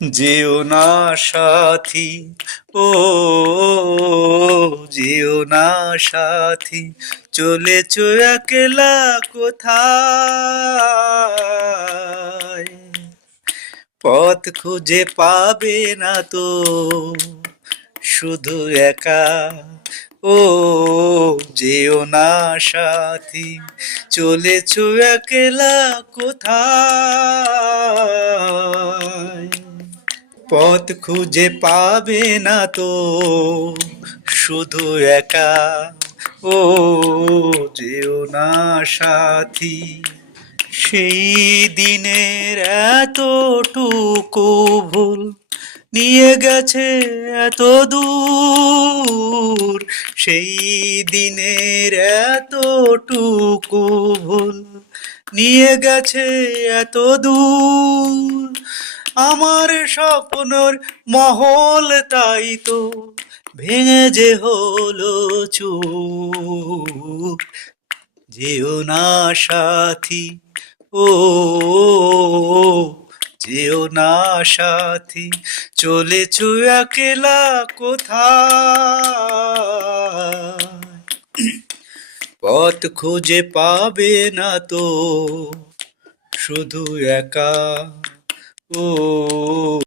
যেও না সাথী, ও যেও না সাথী, চলেছ একলা কোথায়? পথ খুঁজে পাবে না তো, শুধু একা। ও যেও না সাথী, চলেছ একলা কোথায়? পথ খুঁজে পাবে না তো, শুধু একা। ও যেও না সাথী। সেই দিনের এতটুকু ভুল নিয়ে গেছে এত দূর। সেই দিনের এতটুকু ভুল নিয়ে গেছে এত দূর। আমার স্বপ্নর মহল তাই তো ভেঙে যে হলো চুর। যেও না সাথী, ও যেও না সাথী, চলেছ একলা কোথায়? পথ খুঁজে পাবে না তো, শুধু একা। ও